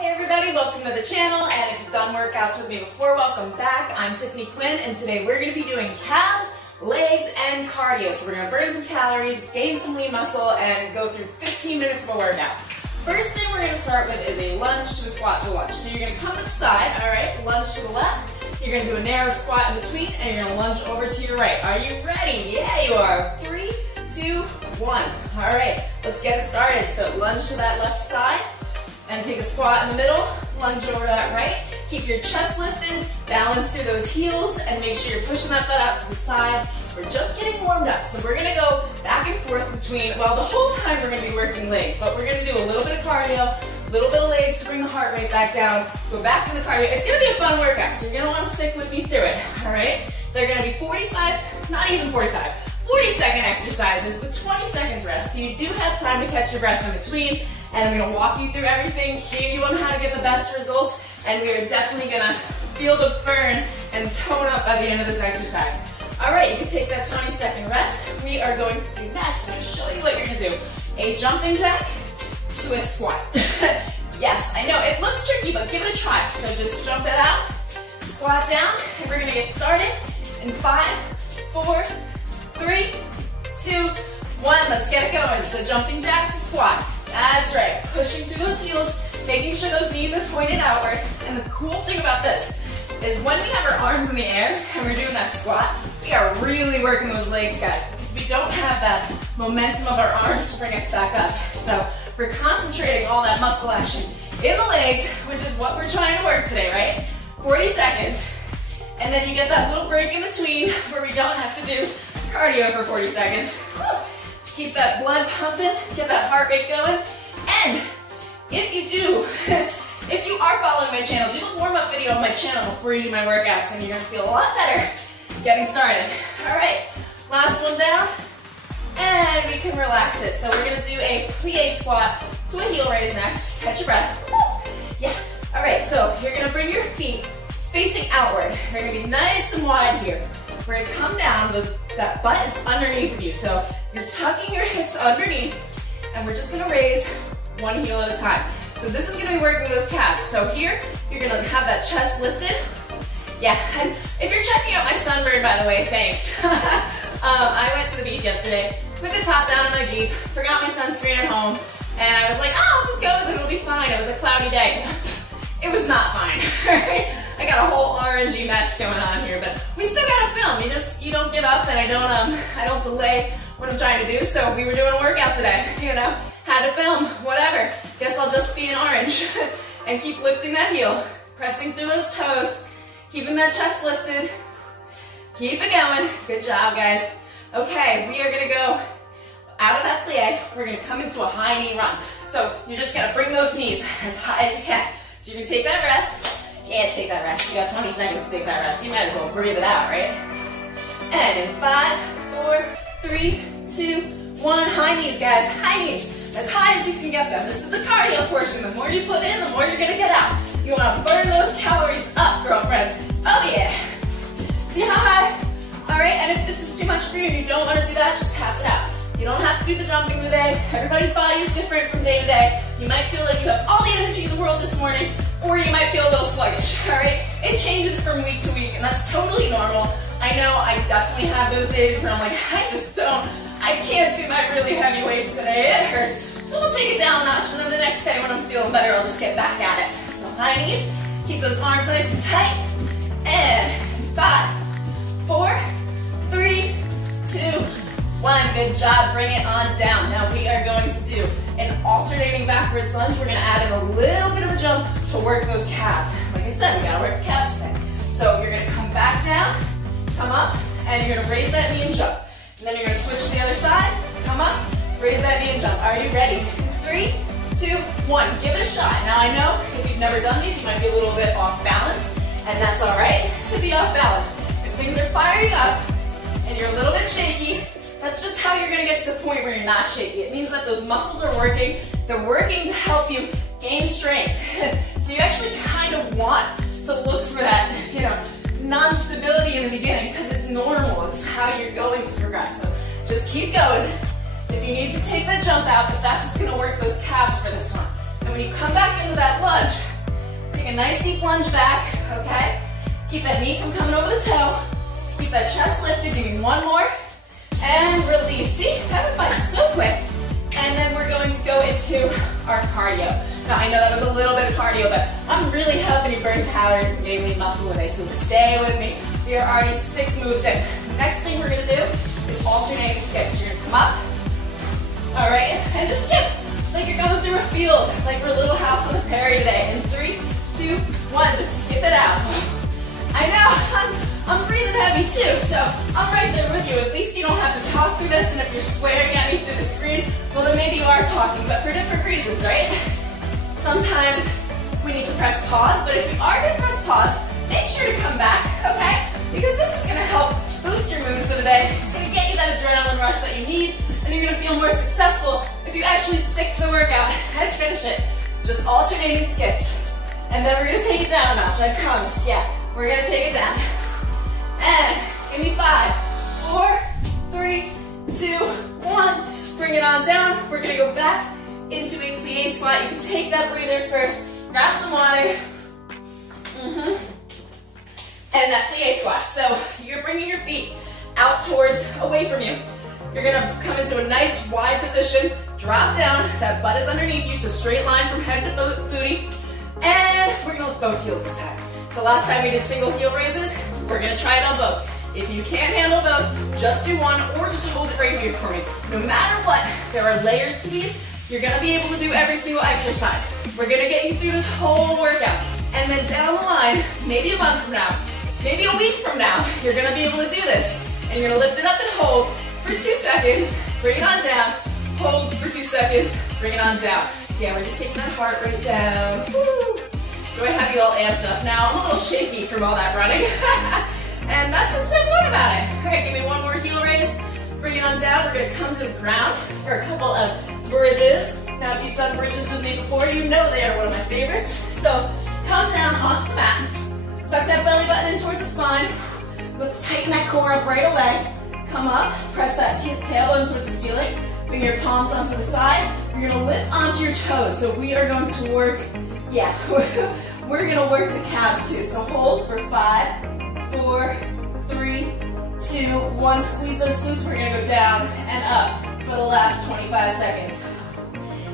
Hey everybody, welcome to the channel, and if you've done workouts with me before, welcome back. I'm Tiffany Quinn, and today we're going to be doing calves, legs, and cardio. So we're going to burn some calories, gain some lean muscle, and go through 15 minutes of a workout. First thing we're going to start with is a lunge to a squat to a lunge. So you're going to come to the side, alright, lunge to the left. You're going to do a narrow squat in between, and you're going to lunge over to your right. Are you ready? Yeah, you are. 3, 2, 1. Alright, let's get it started. So lunge to that left side. And take a squat in the middle, lunge over to that right. Keep your chest lifted, balance through those heels, and make sure you're pushing that butt out to the side. We're just getting warmed up, so we're gonna go back and forth between, well, the whole time we're gonna be working legs, but we're gonna do a little bit of cardio, a little bit of legs to bring the heart rate back down, go back into cardio. It's gonna be a fun workout, so you're gonna wanna stick with me through it, all right? They're gonna be 45, not even 45, 40-second exercises with 20 seconds rest, so you do have time to catch your breath in between. And I'm going to walk you through everything, cue you on how to get the best results, and we are definitely going to feel the burn and tone up by the end of this exercise. All right, you can take that 20-second rest. We are going to do next, I'm going to show you what you're going to do. A jumping jack to a squat. Yes, I know, it looks tricky, but give it a try. So just jump it out, squat down, and we're going to get started in 5, 4, 3, 2, 1. Let's get it going. So jumping jack to squat. That's right, pushing through those heels, making sure those knees are pointed outward. And the cool thing about this is when we have our arms in the air and we're doing that squat, we are really working those legs, guys, because we don't have that momentum of our arms to bring us back up. So we're concentrating all that muscle action in the legs, which is what we're trying to work today, right? 40 seconds. And then you get that little break in between where we don't have to do cardio for 40 seconds. Keep that blood pumping, get that heart rate going. And if you are following my channel, do the warm-up video on my channel before you do my workouts, and you're gonna feel a lot better getting started. All right, last one down, and we can relax it. So we're gonna do a plie squat to a heel raise next. Catch your breath. Yeah, all right, so you're gonna bring your feet facing outward. They're gonna be nice and wide here. We're gonna come down, that butt is underneath of you, so you're tucking your hips underneath, and we're just gonna raise one heel at a time. So this is gonna be working those calves. So here, you're gonna have that chest lifted. Yeah, and if you're checking out my sunburn, by the way, thanks. I went to the beach yesterday, put the top down on my Jeep, forgot my sunscreen at home, and I was like, oh, I'll just go and it'll be fine. It was a cloudy day. It was not fine, right? I got a whole orangey mess going on here, but we still gotta film. You don't give up, and I don't delay what I'm trying to do. So we were doing a workout today, had to film, whatever. Guess I'll just be in orange and keep lifting that heel, pressing through those toes, keeping that chest lifted. Keep it going. Good job, guys. Okay, we are gonna go out of that plie. We're gonna come into a high knee run. So you're just gonna bring those knees as high as you can. So you're gonna take that rest. Can't take that rest. You got 20 seconds to take that rest. You might as well breathe it out, right? And in 5, 4, 3, 2, 1. High knees, guys. High knees. As high as you can get them. This is the cardio portion. The more you put in, the more you're gonna get out. You wanna burn those calories up, girlfriend. Oh yeah. See how high? Alright, and if this is too much for you and you don't wanna do that, just tap it out. You don't have to do the jumping today. Everybody's body is different from day to day. You might feel like you have all the energy in the world this morning, or you might feel a little sluggish, all right? It changes from week to week, and that's totally normal. I know I definitely have those days where I'm like, I can't do my really heavy weights today. It hurts. So we'll take it down a notch, and then the next day when I'm feeling better, I'll just get back at it. So high knees, keep those arms nice and tight. And 5, 4, 3, 2, 1, good job, bring it on down. Now we are going to do an alternating backwards lunge. We're gonna add in a little bit of a jump to work those calves. Like I said, we gotta work the calves today. So you're gonna come back down, come up, and you're gonna raise that knee and jump. And then you're gonna switch to the other side, come up, raise that knee and jump. Are you ready? 3, 2, 1, give it a shot. Now I know if you've never done these, you might be a little bit off balance, and that's all right to be off balance. If things are firing up and you're a little bit shaky, that's just how you're gonna get to the point where you're not shaky. It means that those muscles are working. They're working to help you gain strength. So you actually kind of want to look for that, non-stability in the beginning, because it's normal. It's how you're going to progress. So just keep going. If you need to take that jump out, but that's what's gonna work those calves for this one. And when you come back into that lunge, a nice deep lunge back, okay? Keep that knee from coming over the toe. Keep that chest lifted, give me one more. And release. See, that went by so quick. And then we're going to go into our cardio. Now, I know that was a little bit of cardio, but I'm really helping you burn calories and gain lean muscle today, so stay with me. We are already 6 moves in. Next thing we're gonna do is alternating skips. You're gonna come up, all right, and just skip like you're going through a field, like we're Little House on the Prairie today. In 3, 2, 1, just skip it out. I know, I'm breathing heavy too, so I'm right there with you. At least you don't have to talk through this, and if you're swearing at me through the screen, well then maybe you are talking, but for different reasons, right? Sometimes we need to press pause, but if you are going to press pause, make sure to come back, okay? Because this is going to help boost your mood for the day. It's going to get you that adrenaline rush that you need, and you're going to feel more successful if you actually stick to the workout and finish it. Just alternating skips. And then we're going to take it down a notch, I promise. Yeah, we're going to take it down. And give me 5, 4, 3, 2, 1. Bring it on down. We're going to go back into a plie squat. You can take that breather first. Grab some water. And that plie squat. So you're bringing your feet out towards, away from you. You're gonna come into a nice wide position, drop down, that butt is underneath you, so straight line from head to booty. And we're gonna lift both heels this time. So last time we did single heel raises, we're gonna try it on both. If you can't handle both, just do one or just hold it right here for me. No matter what, there are layers to these. You're gonna be able to do every single exercise. We're gonna get you through this whole workout. And then down the line, maybe a month from now, maybe a week from now, you're gonna be able to do this. And you're gonna lift it up and hold for 2 seconds, bring it on down, hold for 2 seconds, bring it on down. Yeah, we're just taking that heart rate down. Woo. Do I have you all amped up now? I'm a little shaky from all that running. And that's what's so fun about it. All right, give me one more heel raise, bring it on down. We're gonna come to the ground for a couple of bridges. Now, if you've done bridges with me before, you know they are one of my favorites. So come down onto the mat, suck that belly button in towards the spine. Let's tighten that core up right away. Come up, press that tailbone towards the ceiling. Bring your palms onto the sides. You're gonna lift onto your toes. So we are going to work, yeah, we're gonna work the calves too. So hold for 5, 4, 3, 2, 1. Squeeze those glutes. We're gonna go down and up for the last 25 seconds.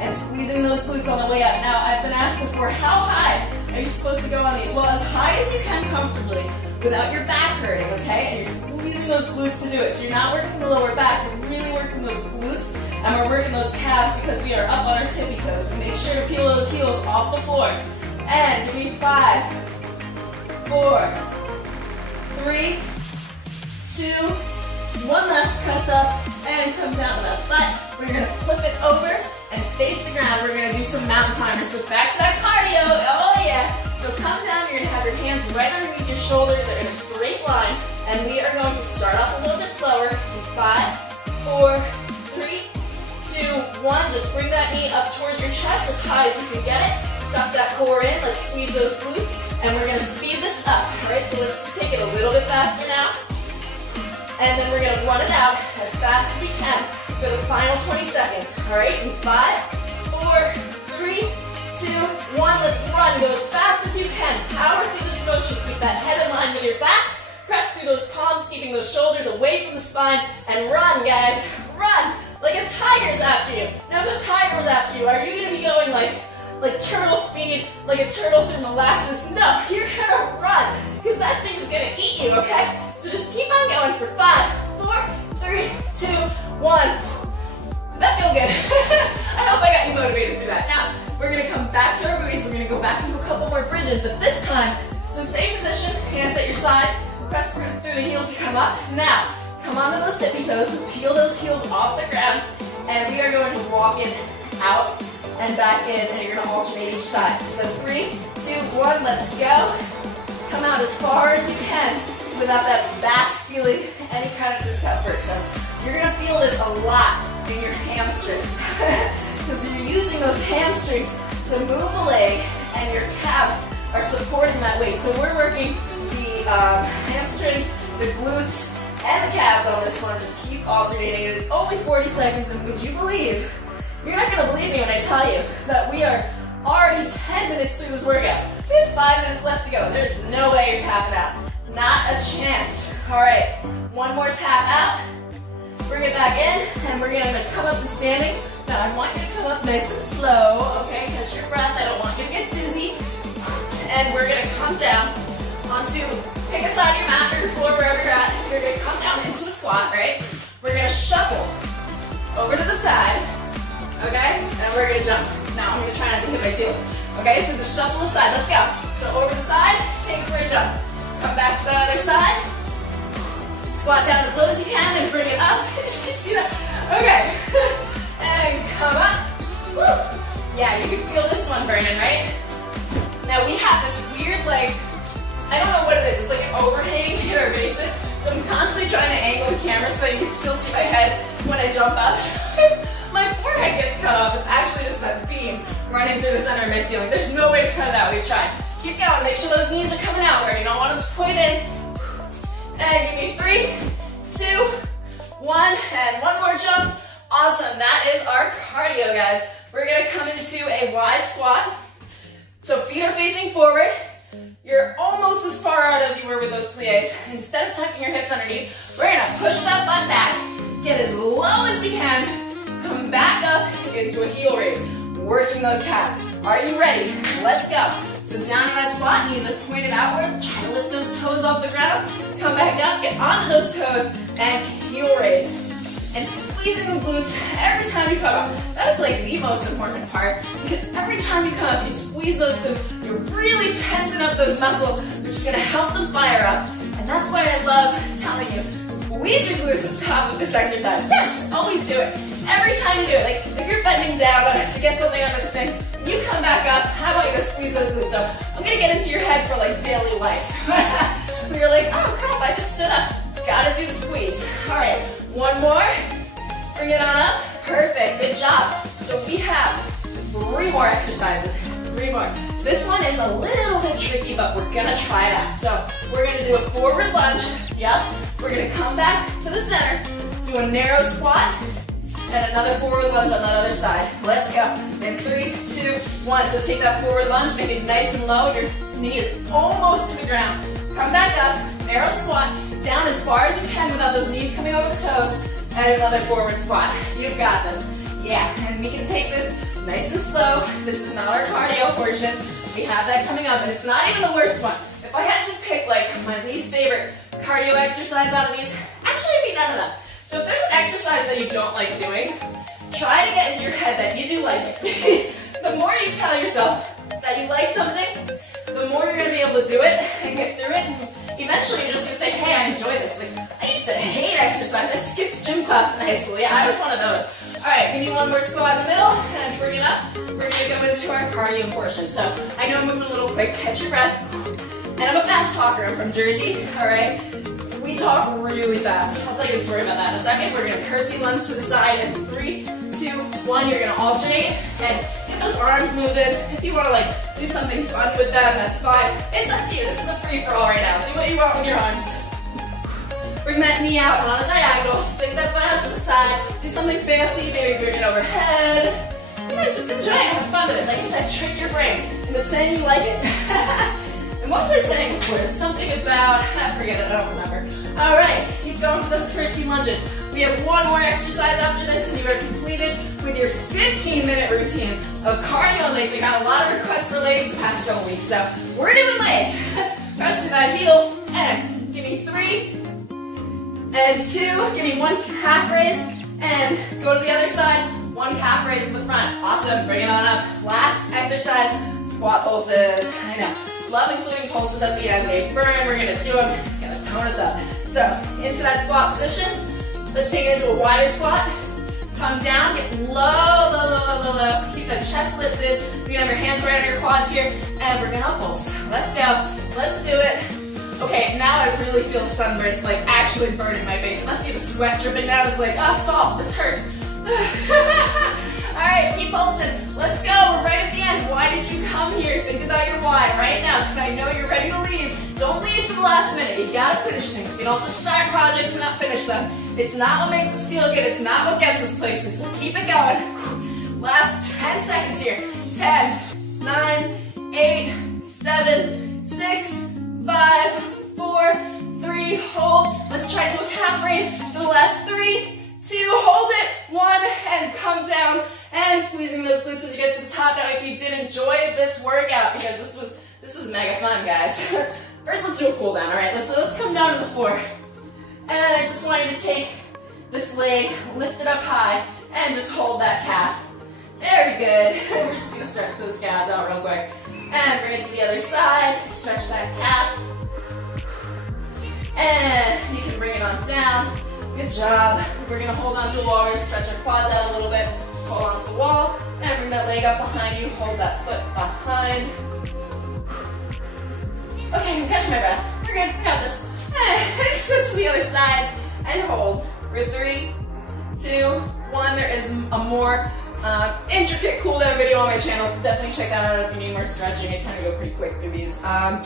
And squeezing those glutes on the way up. Now, I've been asked before, how high are you supposed to go on these? Well, as high as you can comfortably without your back hurting, okay? And you're squeezing those glutes to do it. So you're not working the lower back, you're really working those glutes, and we're working those calves because we are up on our tippy toes. So make sure to peel those heels off the floor. And give me 5, 4, 3, 2, 1 last, press up, and come down with that butt. We're gonna flip it over and face the ground. We're gonna do some mountain climbers. So back to that cardio, oh yeah. So come down, you're gonna have your hands right underneath your shoulders. They're in a straight line. And we are going to start off a little bit slower. In 5, 4, 3, 2, 1. Just bring that knee up towards your chest as high as you can get it. Suck that core in. Let's squeeze those glutes. And we're gonna speed this up. All right, so let's just take it a little bit faster now. And then we're gonna run it out as fast as we can for the final 20 seconds. All right, in 5, 4, 3, 2, 1. Let's run. Go as fast as you can. Power through this motion. Keep that head in line with your back. Press through those palms, keeping those shoulders away from the spine. And run, guys. Run like a tiger's after you. Now, if a tiger was after you, are you going to be going like turtle speed, like a turtle through molasses? No, you're going to run because that thing is going to eat you, okay? So just keep on going for 5, 4, 3, 2, 1. Did that feel good? I hope I got you motivated through that. Now, we're gonna come back to our booties. We're gonna go back and do a couple more bridges, but this time, so same position, hands at your side, press through the heels to come up. Now, come onto those tippy toes, peel those heels off the ground, and we are going to walk it out and back in, and you're gonna alternate each side. So 3, 2, 1, let's go. Come out as far as you can without that back feeling any kind of discomfort. So you're gonna feel this a lot in your hamstrings. Because you're using those hamstrings to move the leg, and your calves are supporting that weight. So we're working the hamstrings, the glutes, and the calves on this one. Just keep alternating. It's only 40 seconds, and would you believe, you're not going to believe me when I tell you that we are already 10 minutes through this workout. We have 5 minutes left to go. There's no way you're tapping out. Not a chance. All right, one more tap out. Bring it back in, and we're gonna come up to standing. Now I want you to come up nice and slow, okay? Catch your breath, I don't want you to get dizzy. And we're gonna come down onto, pick a side of your mat or your floor, wherever you're at. You're gonna come down into a squat, right? We're gonna shuffle over to the side, okay? And we're gonna jump. Now I'm gonna try not to hit my ceiling. Okay, so just shuffle aside, let's go. So over the side, take for a jump. Come back to the other side. Squat down as low as you can and bring it up. Did you see that? Okay. And come up. Woo. Yeah, you can feel this one burning, right? Now we have this weird, like, I don't know what it is. It's like an overhang in our basement. So I'm constantly trying to angle the camera so that you can still see my head when I jump up. My forehead gets cut off. It's actually just that beam running through the center of my ceiling. There's no way to cut it out. We've tried. Keep going. Make sure those knees are coming outward. You don't want them to point in. And give me 3, 2, 1, and one more jump. Awesome. That is our cardio, guys. We're going to come into a wide squat. So feet are facing forward. You're almost as far out as you were with those plies. Instead of tucking your hips underneath, we're going to push that butt back. Get as low as we can. Come back up into a heel raise. Working those calves. Are you ready? Let's go. So down in that squat, knees are pointed outward. Try to lift those toes off the ground. Come back up, get onto those toes, and heel raise. And squeezing the glutes every time you come up. That is like the most important part, because every time you come up, you squeeze those glutes. You're really tensing up those muscles, which is going to help them fire up. And that's why I love telling you, squeeze your glutes on top of this exercise. Yes, always do it. Every time you do it, like if you're bending down to get something under the sink, you come back up, I want you to squeeze those glutes. So I'm going to get into your head for like daily life. Where you're like, oh crap, I just stood up. Gotta do the squeeze. All right, one more. Bring it on up. Perfect, good job. So we have 3 more exercises. 3 more. This one is a little bit tricky, but we're gonna try it out. So we're gonna do a forward lunge. Yep. We're gonna come back to the center, do a narrow squat, and another forward lunge on that other side. Let's go. In 3, 2, 1. So take that forward lunge, make it nice and low. Your knee is almost to the ground. Come back up, narrow squat, down as far as you can without those knees coming over the toes, and another forward squat. You've got this. Yeah, and we can take this nice and slow. This is not our cardio portion. We have that coming up, and it's not even the worst one. If I had to pick like my least favorite cardio exercise out of these, actually it'd be none of them. So if there's an exercise that you don't like doing, try to get into your head that you do like it. The more you tell yourself that you like something, the more you're going to be able to do it and get through it. And eventually you're just going to say, hey, I enjoy this. Like, I used to hate exercise. I skipped gym class in high school. Yeah, I was one of those. All right, give me one more squat in the middle and bring it up. We're going to go into our cardio portion. So I know I moved a little quick. Catch your breath. And I'm a fast talker. I'm from Jersey. All right. We talk really fast. I'll tell you a story about that in a second. We're going to curtsy lunge to the side in 3, 2, 1. You're going to alternate and get those arms moving. If you want to like do something fun with them, that's fine. It's up to you. This is a free-for-all right now. Do what you want with your arms. Bring that knee out on a diagonal. Stick that butt out to the side. Do something fancy. Maybe bring it overhead. You know, just enjoy it. Have fun with it. Like I said, trick your brain into saying you like it. And what was I saying before? Something about, I forget it, I don't remember. All right, keep going with those curtsy lunges. We have one more exercise after this, and you are completed with your 15-minute routine of cardio and legs. We got a lot of requests for legs the past couple weeks, so we're doing legs. Press to that heel, and give me 3, and 2. Give me 1 calf raise, and go to the other side. 1 calf raise in the front. Awesome, bring it on up. Last exercise, squat pulses. I know. Love including pulses at the end. They burn. We're going to do them. It's going to tone us up. So, into that squat position. Let's take it into a wider squat. Come down. Get low, low, low, low, low, low. Keep that chest lifted. You're going to have your hands right on your quads here. And we're going to pulse. Let's go. Let's do it. Okay, now I really feel sunburn, like actually burning my face. It must be the sweat dripping down. It's like, oh, stop. This hurts. All right, keep pulsing. Let's go. We're right at the end. Why did you come here? Think about your why right now, because I know you're ready to leave. Don't leave for the last minute. You gotta finish things. We don't just start projects and not finish them. It's not what makes us feel good. It's not what gets us places. So keep it going. Last 10 seconds here. 10, 9, 8, 7, 5, 4, 3, hold. Let's try to do a calf raise for the last 3, 2, hold it, 1, and come down and squeezing those glutes as you get to the top. Now, if you did enjoy this workout, because this was mega fun, guys. First, let's do a cool down, all right? So let's come down to the floor. And I just want you to take this leg, lift it up high, and just hold that calf. Very good. We're just gonna stretch those calves out real quick. And bring it to the other side, stretch that calf. And you can bring it on down. Good job. We're gonna hold on to the wall. We're gonna stretch our quads out a little bit. Just hold on to the wall. And bring that leg up behind you. Hold that foot behind. Okay, I'm catching my breath. We're good, we got this. And switch to the other side and hold. For 3, 2, 1. There is a more intricate cool down video on my channel, so definitely check that out if you need more stretching. I tend to go pretty quick through these. And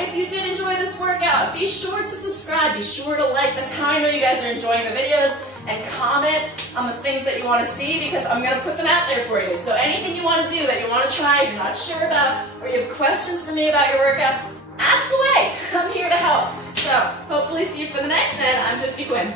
if you did enjoy this workout, be sure to subscribe, be sure to like. That's how I know you guys are enjoying the videos. And comment on the things that you want to see, because I'm going to put them out there for you. So anything you want to do, that you want to try, you're not sure about, or you have questions for me about your workouts, ask away. I'm here to help. So hopefully see you for the next, and I'm Tiffany Quinn.